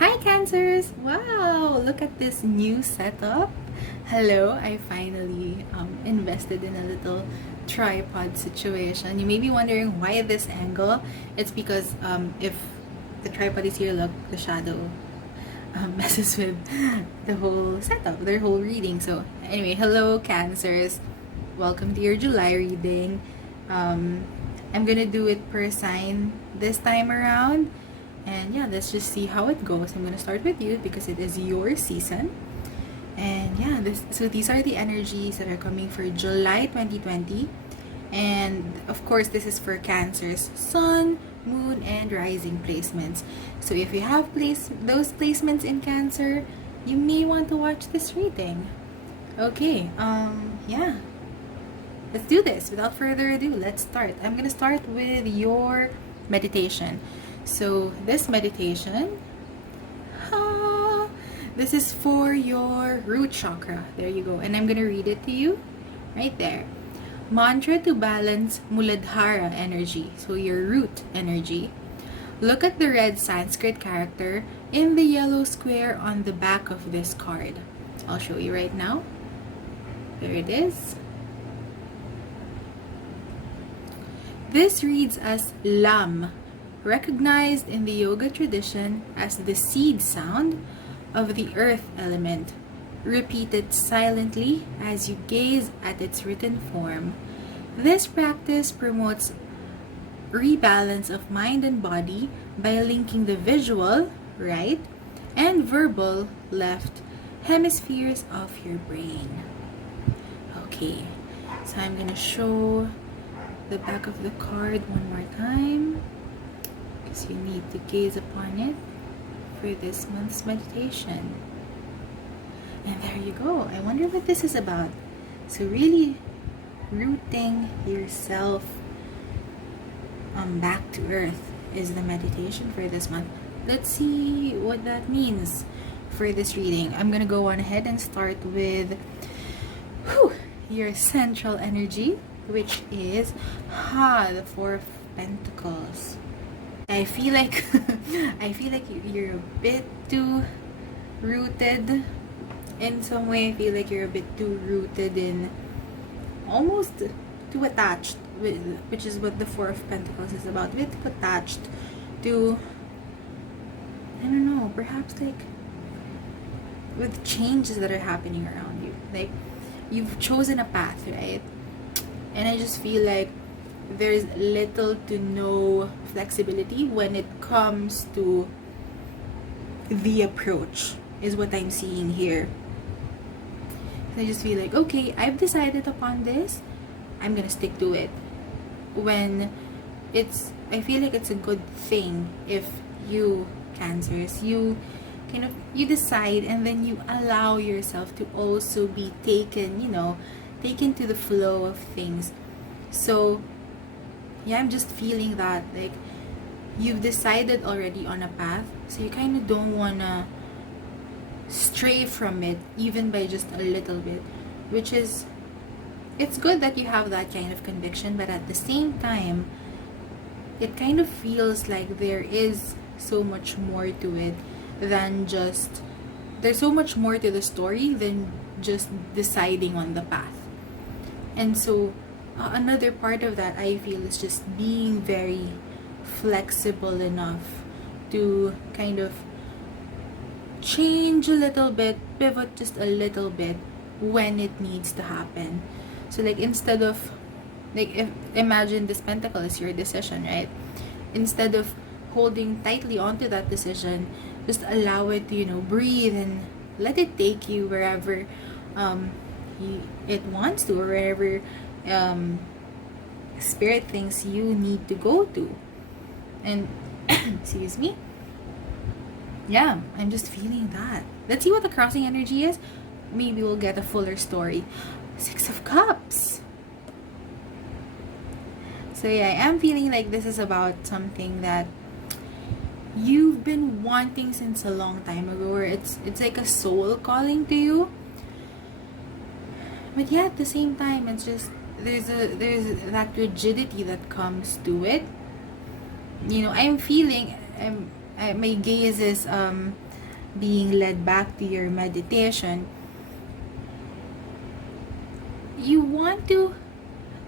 Hi Cancers! Wow! Look at this new setup. Hello, I finally invested in a little tripod situation. You may be wondering why this angle. It's because if the tripod is here, look, the shadow messes with the whole setup, their whole reading. So anyway, hello Cancers. Welcome to your July reading. I'm gonna do it per sign this time around. And yeah, let's just see how it goes. I'm gonna start with you because it is your season. And yeah, so these are the energies that are coming for July 2020. And of course, this is for Cancer's Sun, Moon, and Rising placements. So if you have those placements in Cancer, you may want to watch this reading. Okay, yeah. Let's do this. Without further ado, let's start. I'm gonna start with your meditation. So this meditation, this is for your root chakra. There you go. And I'm gonna read it to you right there. Mantra to balance Muladhara energy, so your root energy. Look at the red Sanskrit character in the yellow square on the back of this card. I'll show you right now. There it is. This reads as Lam, recognized in the yoga tradition as the seed sound of the earth element. Repeat it silently as you gaze at its written form. This practice promotes rebalance of mind and body by linking the visual, right, and verbal, left, hemispheres of your brain. Okay, so I'm gonna show the back of the card one more time, because you need to gaze upon it for this month's meditation. And there you go. I wonder what this is about. So really rooting yourself back to earth is the meditation for this month. Let's see what that means for this reading. I'm gonna go on ahead and start with your central energy, which is the Four of Pentacles. I feel like you're a bit too rooted in some way. I feel like you're a bit too rooted in, almost too attached with, which is what the Four of Pentacles is about. A bit attached to, I don't know, perhaps like with changes that are happening around you. Like you've chosen a path, right? And I just feel like there's little to no flexibility when it comes to the approach, is what I'm seeing here. I just feel like, okay, I've decided upon this, I'm gonna stick to it. When I feel like it's a good thing if you, Cancers, you decide and then you allow yourself to also be taken to the flow of things. So yeah, I'm just feeling that like you've decided already on a path, so you kind of don't wanna stray from it even by just a little bit, which is, it's good that you have that kind of conviction, but at the same time it kind of feels like there is so much more to it than just, there's so much more to the story than just deciding on the path. And so another part of that, I feel, is just being very flexible enough to kind of change a little bit, pivot just a little bit when it needs to happen. So like instead of, like, if imagine this pentacle is your decision, right? Instead of holding tightly onto that decision, just allow it to, breathe and let it take you wherever it wants to, or wherever spirit thinks you need to go to. And excuse me, yeah, I'm just feeling that. Let's see what the crossing energy is. Maybe we'll get a fuller story. Six of Cups. So yeah, I am feeling like this is about something that you've been wanting since a long time ago, or it's like a soul calling to you. But yeah, at the same time, it's just there's that rigidity that comes to it. I'm feeling, my gaze is being led back to your meditation, you want to,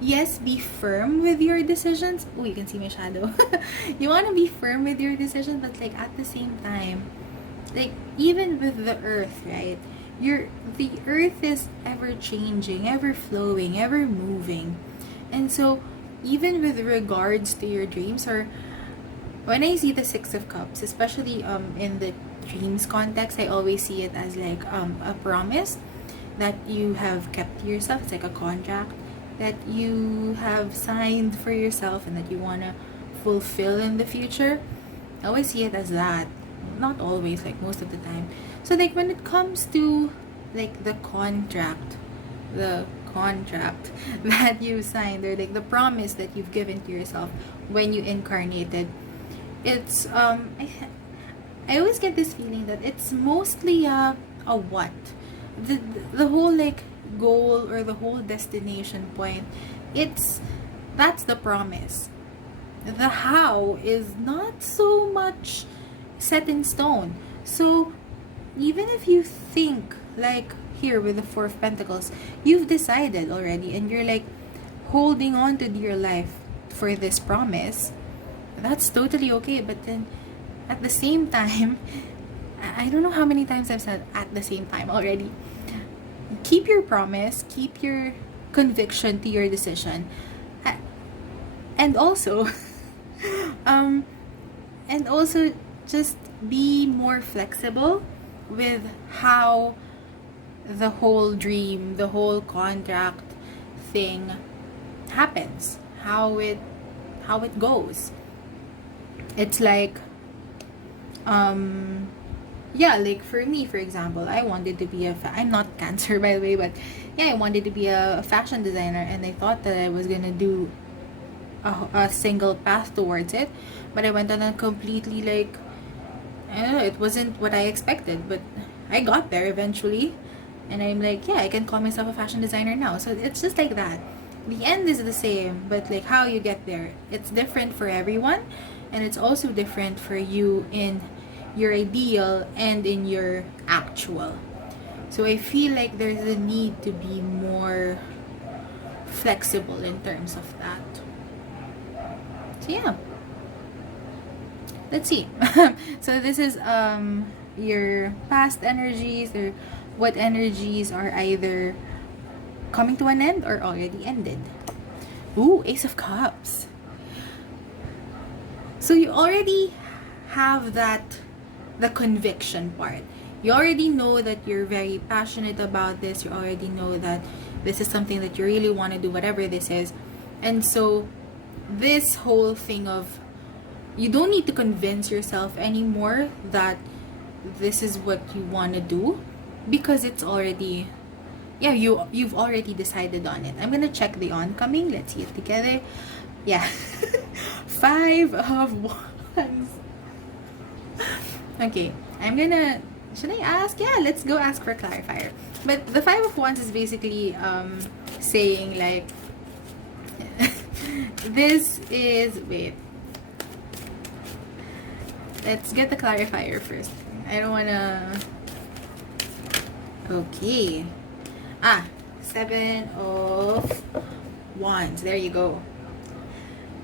yes, be firm with your decisions. Oh, you can see my shadow. You want to be firm with your decisions, but like at the same time, like even with the earth, right? The earth is ever changing, ever flowing, ever moving. And so even with regards to your dreams, or when I see the Six of Cups, especially in the dreams context, I always see it as like a promise that you have kept to yourself. It's like a contract that you have signed for yourself and that you want to fulfill in the future. I always see it as that. Not always, like most of the time. So like when it comes to like the contract that you signed, or like the promise that you've given to yourself when you incarnated, it's I always get this feeling that it's mostly a what, the whole like goal or the whole destination point, that's the promise. The how is not so much set in stone. So even if you think like here with the Four of Pentacles, you've decided already and you're like holding on to your life for this promise, that's totally okay. But then at the same time, I don't know how many times I've said at the same time already, keep your promise, keep your conviction to your decision, and also and also just be more flexible with how the whole dream, the whole contract thing happens, how it goes. It's like yeah, like for me, for example, I wanted to be I'm not Cancer, by the way, but yeah, I wanted to be a fashion designer, and I thought that I was gonna do a single path towards it, but I went on a completely like, I don't know, it wasn't what I expected, but I got there eventually, and I'm like, yeah, I can call myself a fashion designer now. So it's just like that. The end is the same, but like how you get there, it's different for everyone, and it's also different for you in your ideal and in your actual. So I feel like there's a need to be more flexible in terms of that. So yeah, let's see. So this is your past energies, or what energies are either coming to an end or already ended. Ooh, Ace of Cups. So you already have the conviction part. You already know that you're very passionate about this. You already know that this is something that you really want to do, whatever this is. And so this whole thing of, you don't need to convince yourself anymore that this is what you want to do, because it's already, yeah, you've already decided on it. I'm gonna check the oncoming. Let's see it together. Yeah. 5 of Wands. Okay, should I ask? Yeah, let's go ask for clarifier. But the 5 of Wands is basically saying like this is, wait, let's get the clarifier first. I don't wanna, okay. 7 of Wands, there you go.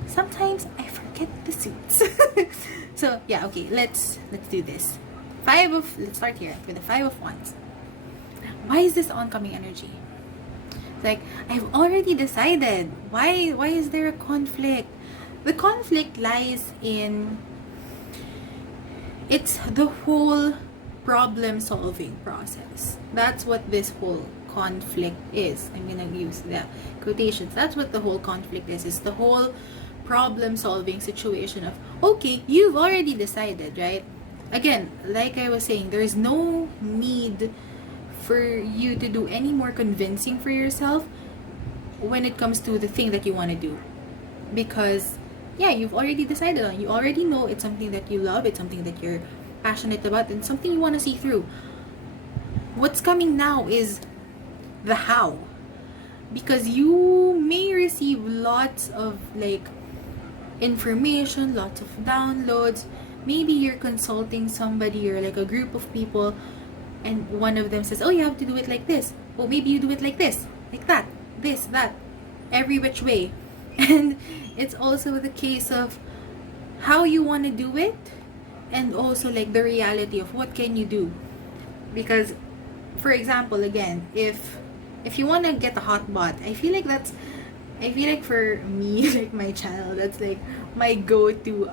Sometimes I forget the suits. So yeah, okay, let's do this. Let's start here with the 5 of Wands. Why is this oncoming energy? It's like, I've already decided. Why is there a conflict? The conflict lies in, it's the whole problem solving process. That's what this whole conflict is. I'm gonna use the quotations. That's what the whole conflict is. It's the whole problem solving situation of, okay, you've already decided, right? Again, like I was saying, there's no need for you to do any more convincing for yourself when it comes to the thing that you want to do, because yeah, you've already decided on, you already know it's something that you love, it's something that you're passionate about, and something you want to see through. What's coming now is the how, because you may receive lots of like information, lots of downloads, maybe you're consulting somebody or like a group of people, and one of them says, oh, you have to do it like this. Well, maybe you do it like this, like that, this, that, every which way. And it's also the case of how you want to do it, and also like the reality of what can you do. Because, for example, again, if you want to get a hot bath, I feel like for me, like my child, that's like my go-to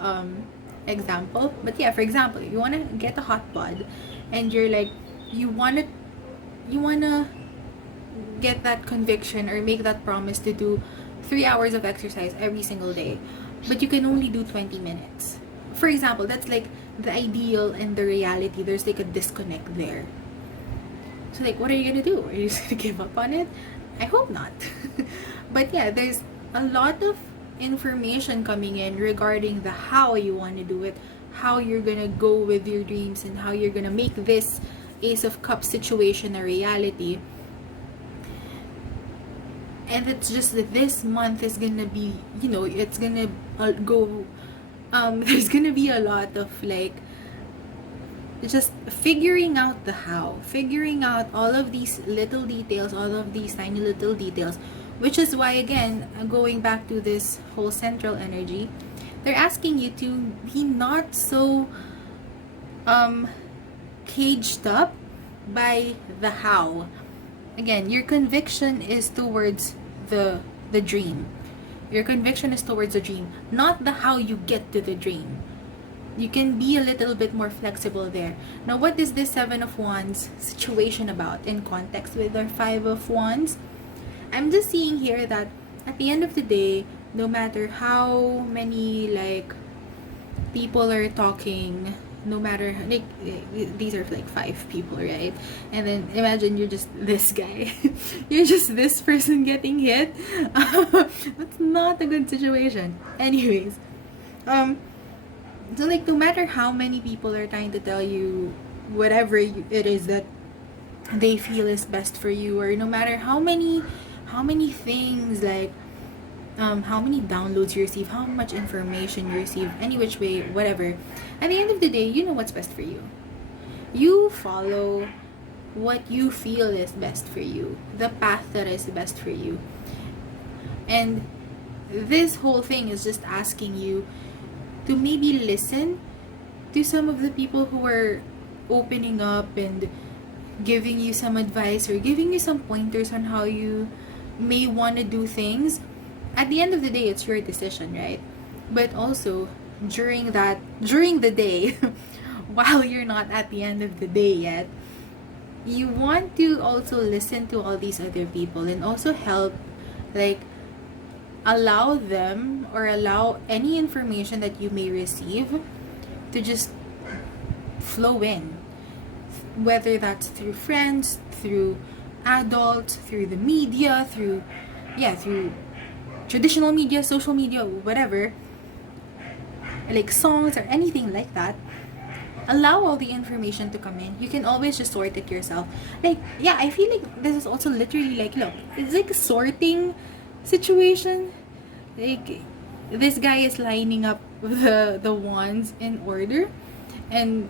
example. But yeah, for example, you want to get a hot bath, and you're like, you want to get that conviction or make that promise to do 3 hours of exercise every single day, but you can only do 20 minutes. For example, that's like the ideal and the reality. There's like a disconnect there. So like, what are you gonna do? Are you just gonna give up on it? I hope not. But yeah, there's a lot of information coming in regarding the how you want to do it, how you're gonna go with your dreams, and how you're gonna make this Ace of Cups situation a reality. And it's just that this month is gonna be, it's gonna go, there's gonna be a lot of like, just figuring out the how, figuring out all of these little details, all of these tiny little details, which is why, again, going back to this whole central energy, they're asking you to be not so caged up by the how. Again, your conviction is towards the dream. Your conviction is towards the dream, not the how you get to the dream. You can be a little bit more flexible there. Now, what is this Seven of Wands situation about in context with our Five of Wands? I'm just seeing here that at the end of the day, no matter how many like people are talking, no matter like these are like 5 people, right? And then imagine you're just this guy. You're just this person getting hit. That's not a good situation. Anyways, so like no matter how many people are trying to tell you whatever it is that they feel is best for you, or no matter how many things like how many downloads you receive, how much information you receive, any which way, whatever, at the end of the day, you know what's best for you. You follow what you feel is best for you, the path that is best for you. And this whole thing is just asking you to maybe listen to some of the people who are opening up and giving you some advice or giving you some pointers on how you may want to do things. At the end of the day, it's your decision, right? But also during the day while you're not at the end of the day yet, you want to also listen to all these other people and also help, like, allow them or allow any information that you may receive to just flow in, whether that's through friends, through adults, through the media, through traditional media, social media, whatever, like songs or anything like that. Allow all the information to come in. You can always just sort it yourself. Like, yeah, I feel like this is also literally like, look, it's like a sorting situation. Like, this guy is lining up the wands in order, and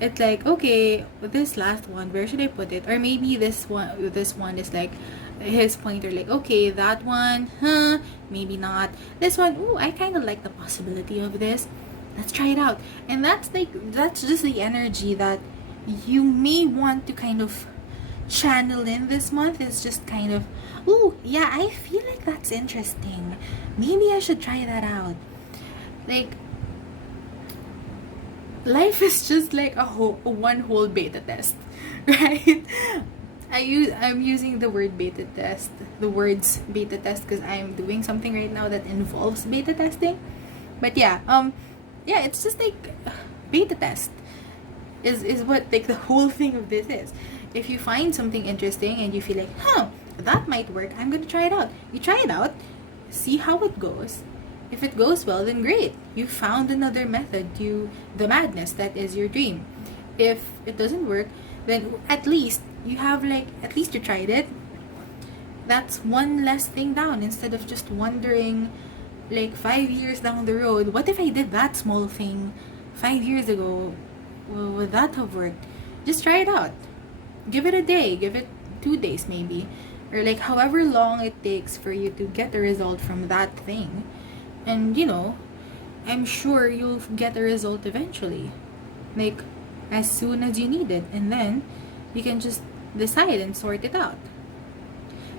it's like, okay, this last one, where should I put it? Or maybe this one is like his pointer, like, okay, that one, maybe not. This one, ooh, I kind of like the possibility of this. Let's try it out. And that's just the energy that you may want to kind of channel in this month. It's just kind of, ooh, yeah, I feel like that's interesting. Maybe I should try that out. Like, life is just like one whole beta test, right? I'm using the word beta test, the words beta test, because I'm doing something right now that involves beta testing. But yeah, it's just like beta test is what like the whole thing of this is. If you find something interesting and you feel like, that might work, I'm gonna try it out. You try it out, see how it goes. If it goes well, then great. You found another method to the madness that is your dream. If it doesn't work, then at least you have at least you tried it. That's one less thing down, instead of just wondering 5 years down the road, what if I did that small thing 5 years ago, would that have worked? Just try it out. Give it a day, give it 2 days maybe, or like however long it takes for you to get the result from that thing. And I'm sure you'll get a result eventually, like as soon as you need it, and then you can just decide and sort it out.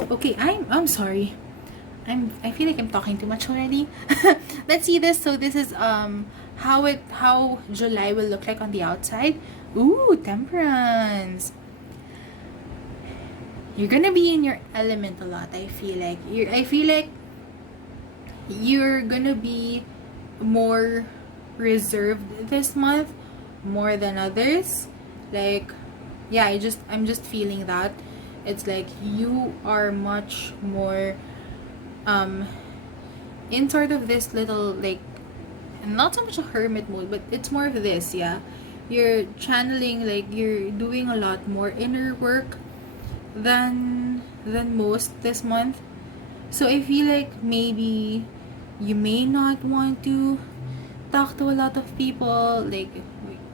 Okay, I'm sorry. I feel like I'm talking too much already. Let's see this. So this is how July will look like on the outside. Ooh, temperance. You're gonna be in your element a lot. I feel like you're gonna be more reserved this month, more than others. Like, yeah, I'm just feeling that. It's like you are much more in sort of this little, like, not so much a hermit mode, but it's more of this, yeah. You're channeling, like you're doing a lot more inner work than most this month. So I feel like maybe you may not want to talk to a lot of people. Like,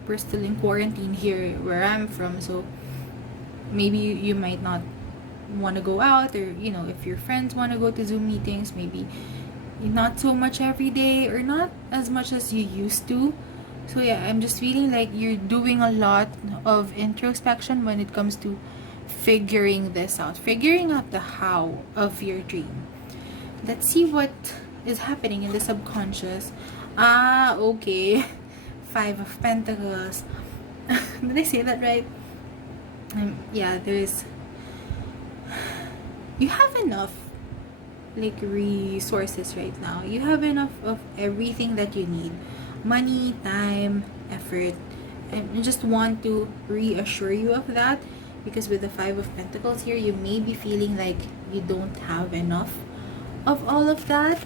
we're still in quarantine here where I'm from, so maybe you might not want to go out, or if your friends want to go to Zoom meetings, maybe not so much every day, or not as much as you used to. So yeah, I'm just feeling like you're doing a lot of introspection when it comes to figuring this out, figuring out the how of your dream. Let's see what is happening in the subconscious. Okay. 5 of Pentacles. Did I say that right? Yeah, you have enough, like, resources right now. You have enough of everything that you need. Money, time, effort. And I just want to reassure you of that, because with the 5 of Pentacles here, you may be feeling like you don't have enough of all of that.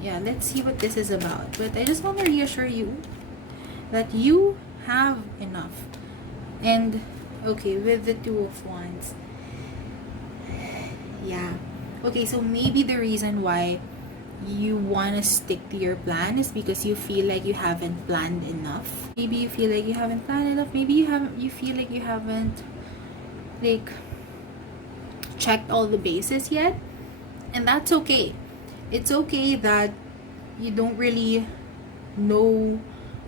Yeah, let's see what this is about. But I just want to reassure you that you have enough. And okay, with the 2 of Wands, yeah, okay, so maybe the reason why you want to stick to your plan is because you feel like you haven't planned enough. Maybe you feel like you haven't planned enough. Maybe you feel like you haven't, like, checked all the bases yet. And that's okay. It's okay that you don't really know,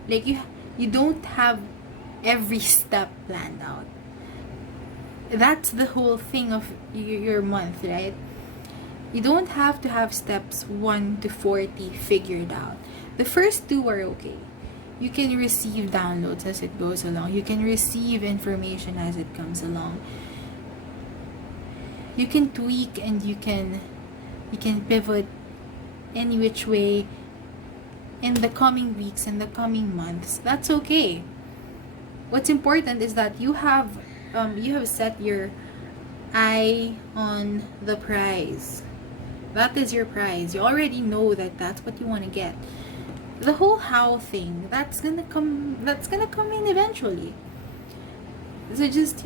like, you don't have every step planned out. That's the whole thing of your month, right? You don't have to have steps 1 to 40 figured out. The first 2 are okay. You can receive downloads as it goes along. You can receive information as it comes along. You can tweak, and you can pivot any which way in the coming weeks, in the coming months. That's okay. What's important is that you have set your eye on the prize. That is your prize. You already know that that's what you want to get. The whole how thing, that's gonna come in eventually. So just,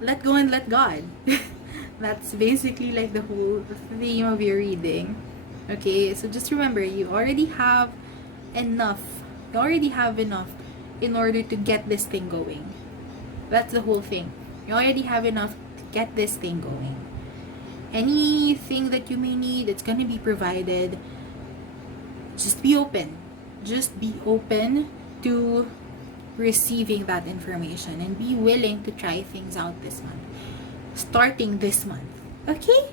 let go and let God. That's basically like the whole theme of your reading. Okay, so just remember, you already have enough. You already have enough in order to get this thing going. That's the whole thing. You already have enough to get this thing going. Anything that you may need, it's gonna be provided. Just be open. Just be open to receiving that information, and be willing to try things out this month. Starting this month. Okay?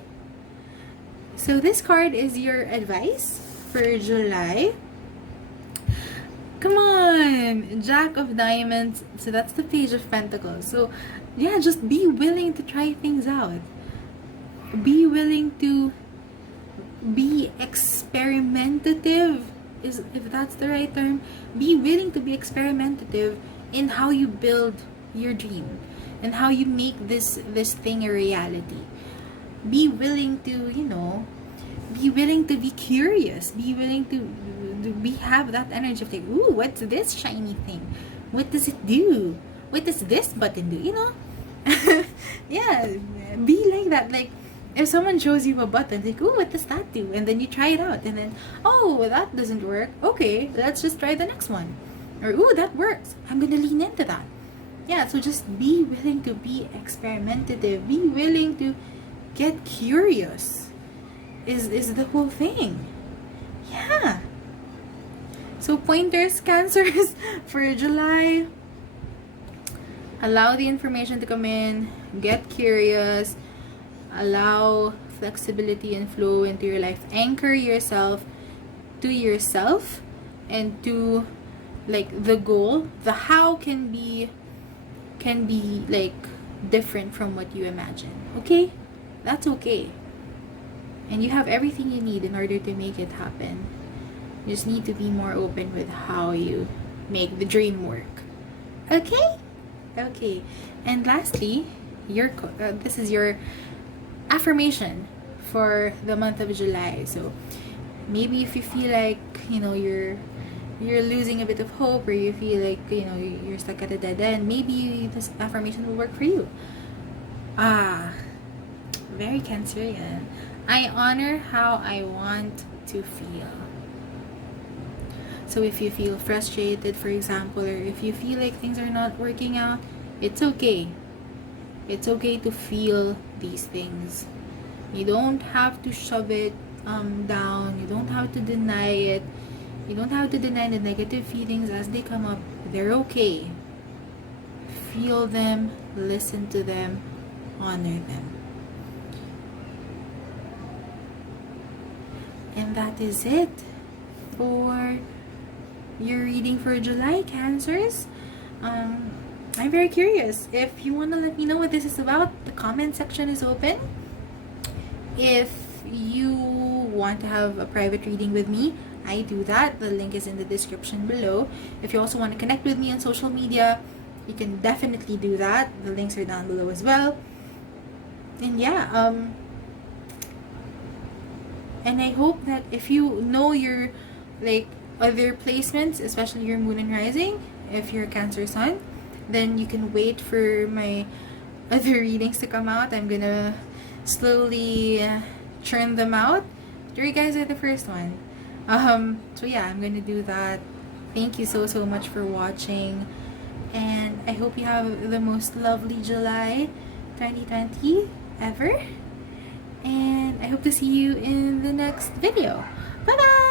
So this card is your advice for July. Come on! Jack of Diamonds. So that's the Page of Pentacles. So yeah, just be willing to try things out. Be willing to be experimentative, if that's the right term. Be willing to be experimentative in how you build your dream and how you make this thing a reality. Be willing to, be willing to be curious. Be willing to have that energy of like, ooh, what's this shiny thing? What does it do? What does this button do? Yeah, be like that. Like, If someone shows you a button, like, oh, what does that do? And then you try it out, and then, oh, well, that doesn't work. Okay, let's just try the next one. Or, oh, that works. I'm gonna lean into that. Yeah, so just be willing to be experimentative. Be willing to get curious. Is the whole thing. Yeah. So pointers, Cancers, for July. Allow the information to come in. Get curious. Allow flexibility and flow into your life. Anchor yourself to yourself and to like the goal. The how can be like different from what you imagine. Okay? That's okay. And you have everything you need in order to make it happen. You just need to be more open with how you make the dream work. Okay? Okay. And lastly, this is your affirmation for the month of July. So maybe if you feel like, you're losing a bit of hope, or you feel like, you're stuck at a dead end, maybe this affirmation will work for you. Very Cancerian. I honor how I want to feel. So if you feel frustrated, for example, or if you feel like things are not working out, it's okay. It's okay to feel these things. You don't have to shove it down. You don't have to deny it. You don't have to deny the negative feelings as they come up. They're okay. Feel them, listen to them, honor them. And that is it for your reading for July, Cancers. I'm very curious. If you want to let me know what this is about, the comment section is open. If you want to have a private reading with me, I do that. The link is in the description below. If you also want to connect with me on social media, you can definitely do that. The links are down below as well. And yeah, and I hope that if you know your like other placements, especially your moon and rising, if you're a Cancer sun, then you can wait for my other readings to come out. I'm gonna slowly churn them out. You guys are the first one. So yeah, I'm gonna do that. Thank you so much for watching, and I hope you have the most lovely July 2020 ever. And I hope to see you in the next video. Bye bye!